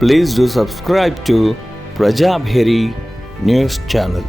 Please do subscribe to Prajabheri News Channel.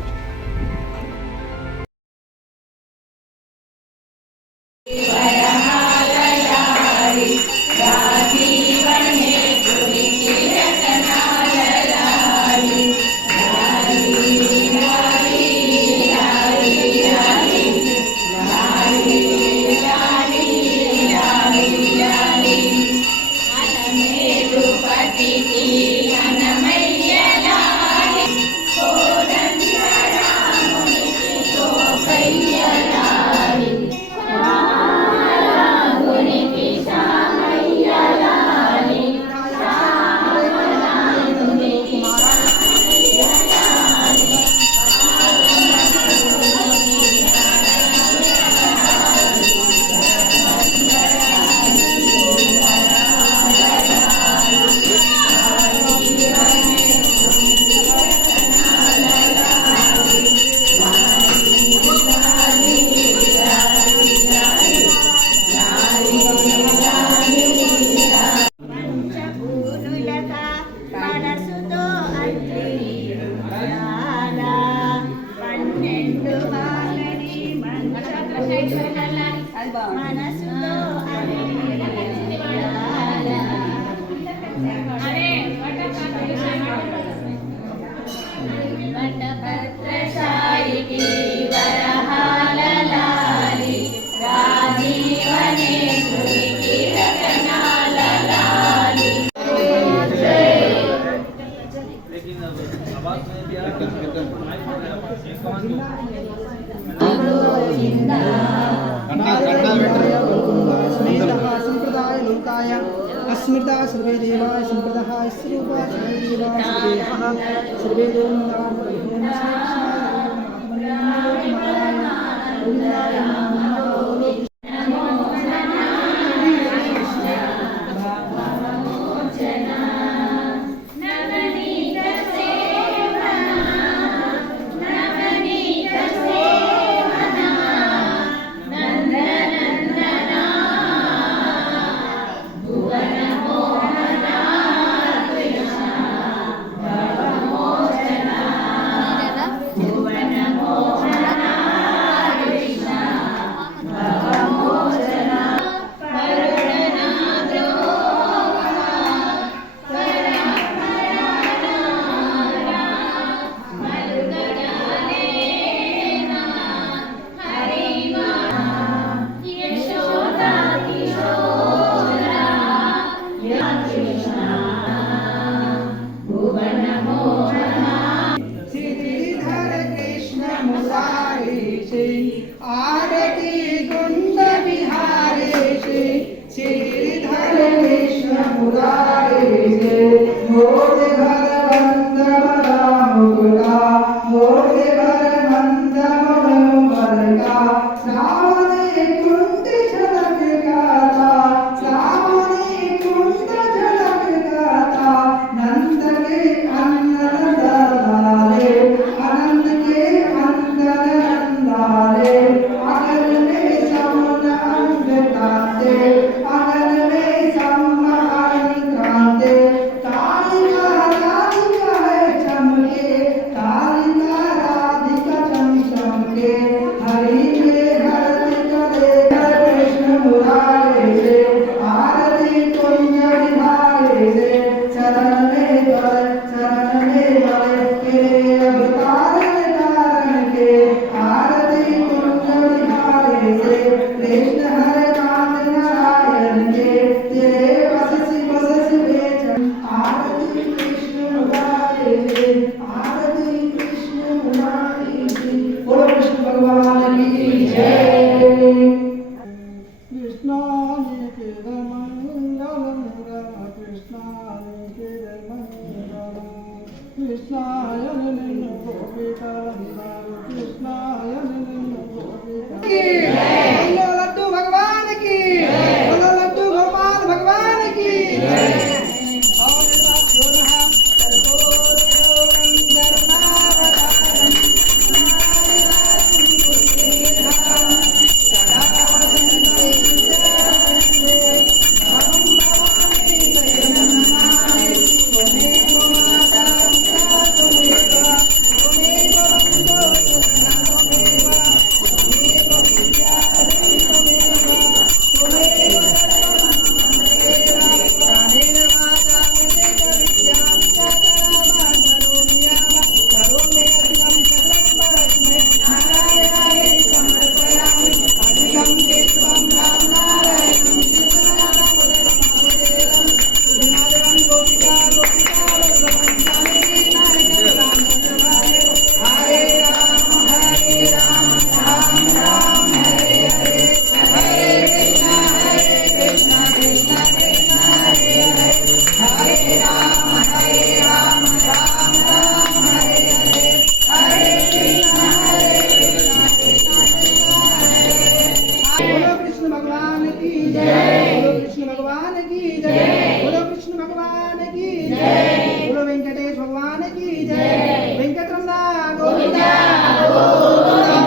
अस्मृता सर्वे देवाय संप्रदाय स्वरूपा सर्वे देवाय सर्वे बोलो कृष्ण भगवान की जय। बोलो कृष्ण भगवान की जय। बोलो कृष्ण भगवान की जय। बोलो वेंकटेश भगवान की जय। वेंकटरमण गोविंदा गोविंदा।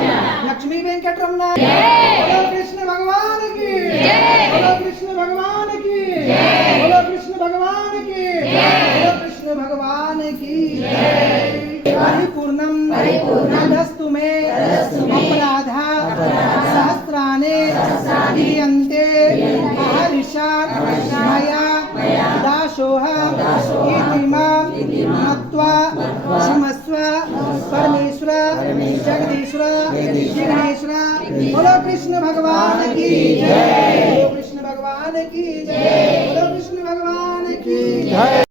लक्ष्मी वेंकटरमण बोलो कृष्ण भगवान की जय। बोलो कृष्ण भगवान की जय। बोलो कृष्ण भगवान की जय। बोलो कृष्ण भगवान की जय। परिपूर्णं तदस्तु मे अपराधा सहस्राणि क्रियन्ते अहर्निशा मया दासोह इति मत्वा क्षमस्व परमेश्वर जगदीश्वर विघ्नेश्वर। बोलो कृष्ण भगवान की जय। बोलो कृष्ण भगवान की जय। बोलो कृष्ण भगवान की जय।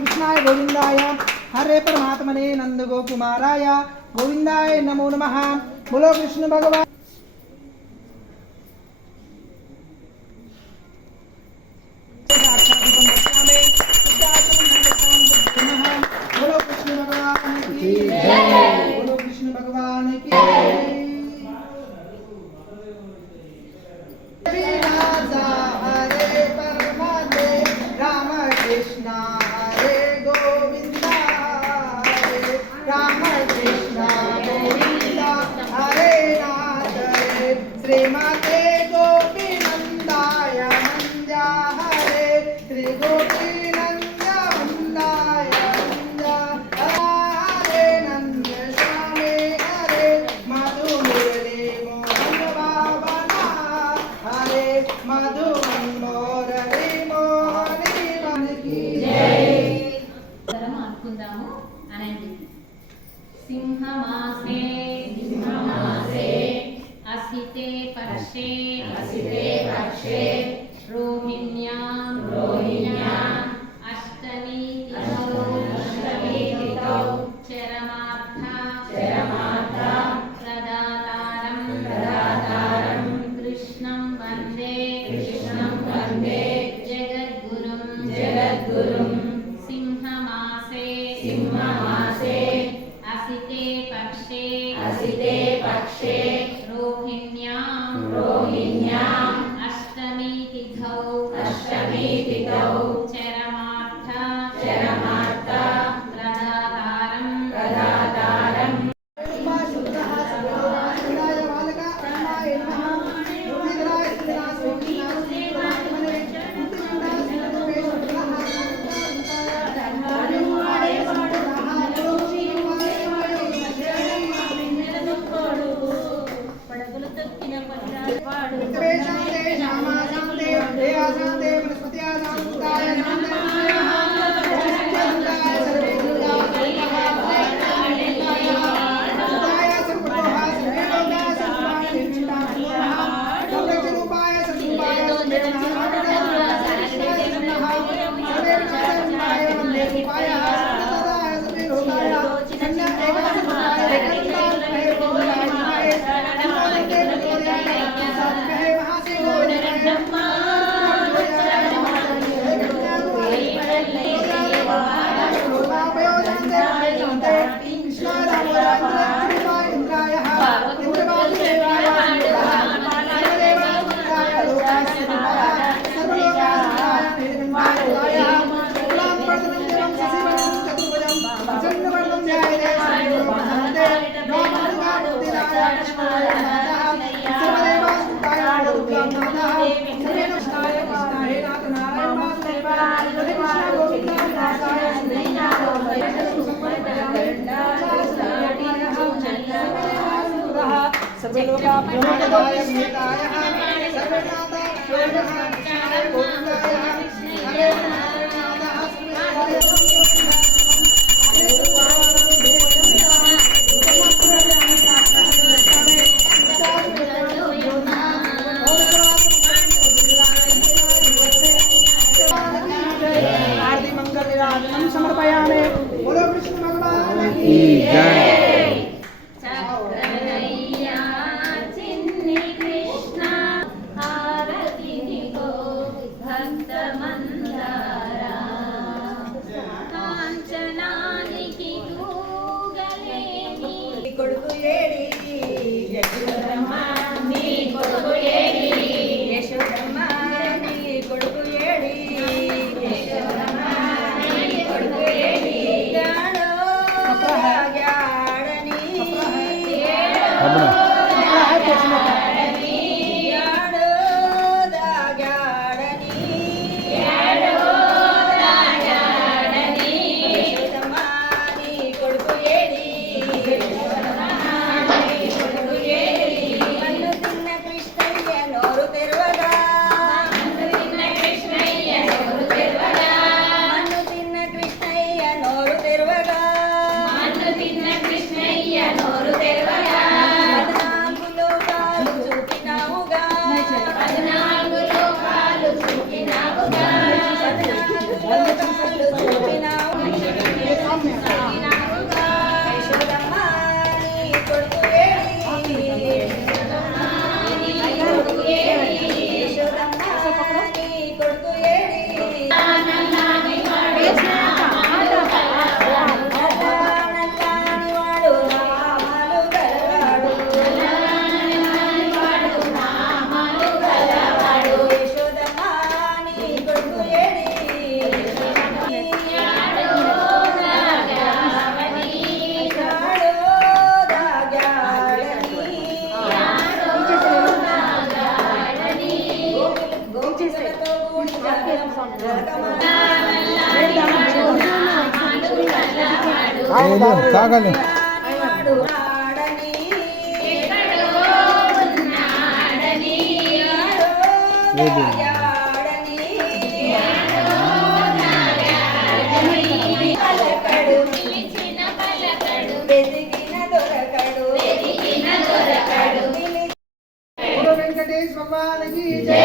कृष्णाय गोविंदाय हरे परमात्मने नंद गोकुमाराय गोविंदाय नमो नमः। बोलो कृष्ण भगवान। बोलो कृष्ण भगवान की जय। बोलो कृष्ण भगवान की जय। हरे परमात्मे राम कृष्ण हरे गोविंदा हरे राम कृष्ण गोविंदा हरे नाथ हरे श्रीमते गोपी नंदाय नंदा हरे श्री गोपी नंदा नंदाय नंदा हरे नंद स्वामी हरे मधु मुरली मोहन बाबा हरे मधु मनोहरी मोहनी मन की जय। అనుకుందాము అనండి. సింహమాసే అసితే పక్షే రోహిణ్యాం అష్టమి తిథౌ చరమార్థ ప్రదాతారం కృష్ణం వందే జగద్గురుం సింహమాసే అసితే పక్షే రోహిణ్యాం అష్టమి తిథౌ చరమార్థ ప్రదాతారం सर्वे लोका తాగండి వెంకటేశ్ భగవానికి జై.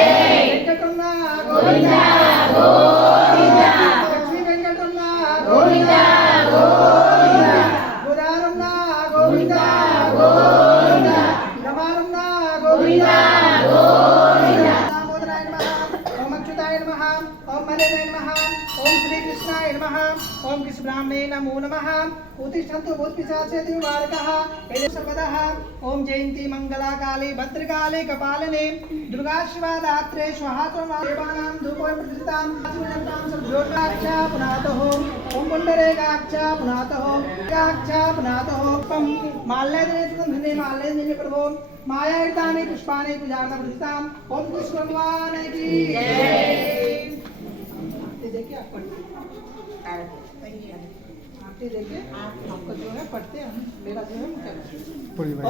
వెంకటరమణ గోవిందా గోవిందా. లక్ష్మీ వెంకటరమణ గోవిందా గోవిందా. గురారమణ గోవిందా గోవిందా. రమారమణ గోవిందా గోవిందా. దామోదరాయ నమః. ఓం అచ్యుతాయ నమః. ఓం మలేనాయ నమః. ఓం శ్రీకృష్ణాయ నమః. ఓం కృష్ణ బ్రాహ్మణే నమో నమః. उत्तिष्ठन्तु भूतपिशाचेति निवारकः एते सर्वदः. ओम जयन्ती मंगलाकाले भद्रकाले कपालने दुर्गा शिवा दात्रे स्वाहा देवानां धूपोऽयं प्रतिष्ठितां आचमनतां सर्वोज्ञाक्षा पुनातः. ओम पुण्डरेकाक्षा पुनातः गाक्षा पुनातः. पम माल्यदनेतुं धने माल्यदने प्रभो मायायुतानि पुष्पाणि पूजार्थं प्रतिष्ठितां. ओम कृष्ण भगवान की जय. देखिए आप देखिए आपको जो है पढ़ते हैं, मेरा जो है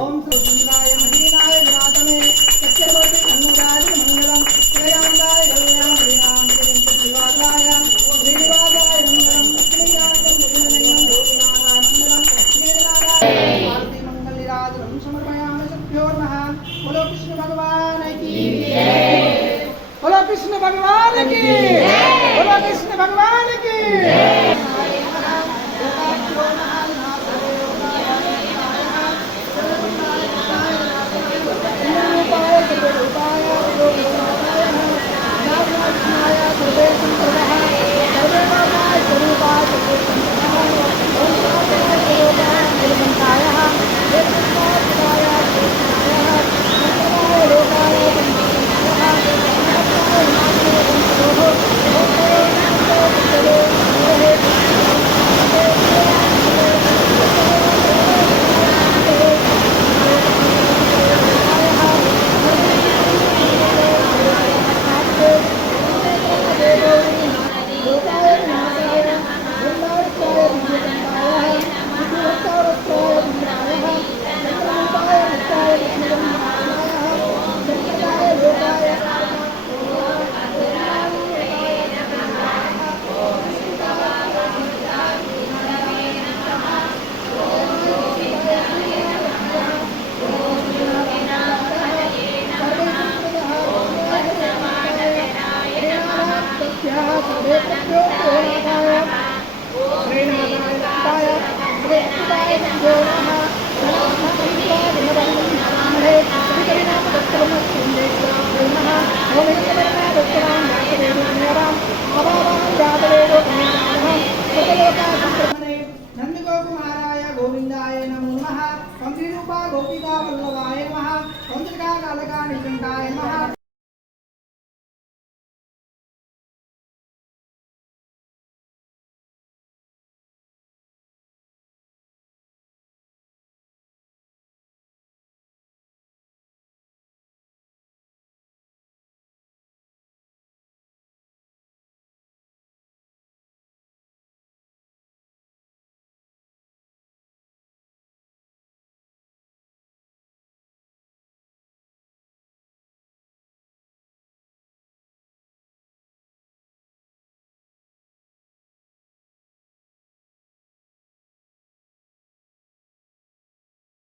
ओम सुंदराय महीनाय विराजमे सत्यवती अन्नदाय मंगलम श्रेयांगाय गल्यां हरिनाम श्रीवासाय श्रीनिवासाय मंगलम लक्ष्मीयासं जगन्नयं लोकनाथाय मंगलम श्रीनारायण आरती मंगल निराजनं समर्पयामि सभ्यो नमः. बोलो कृष्ण भगवान की जय. बोलो कृष्ण भगवान की जय. बोलो कृष्ण भगवान की जय. नंदगोकुमाराय गोविंदाय नमो नमः. पंक्तिरूपा गोपिका वल्लभाय नमः. पंचका कालका निकंठाय नमः.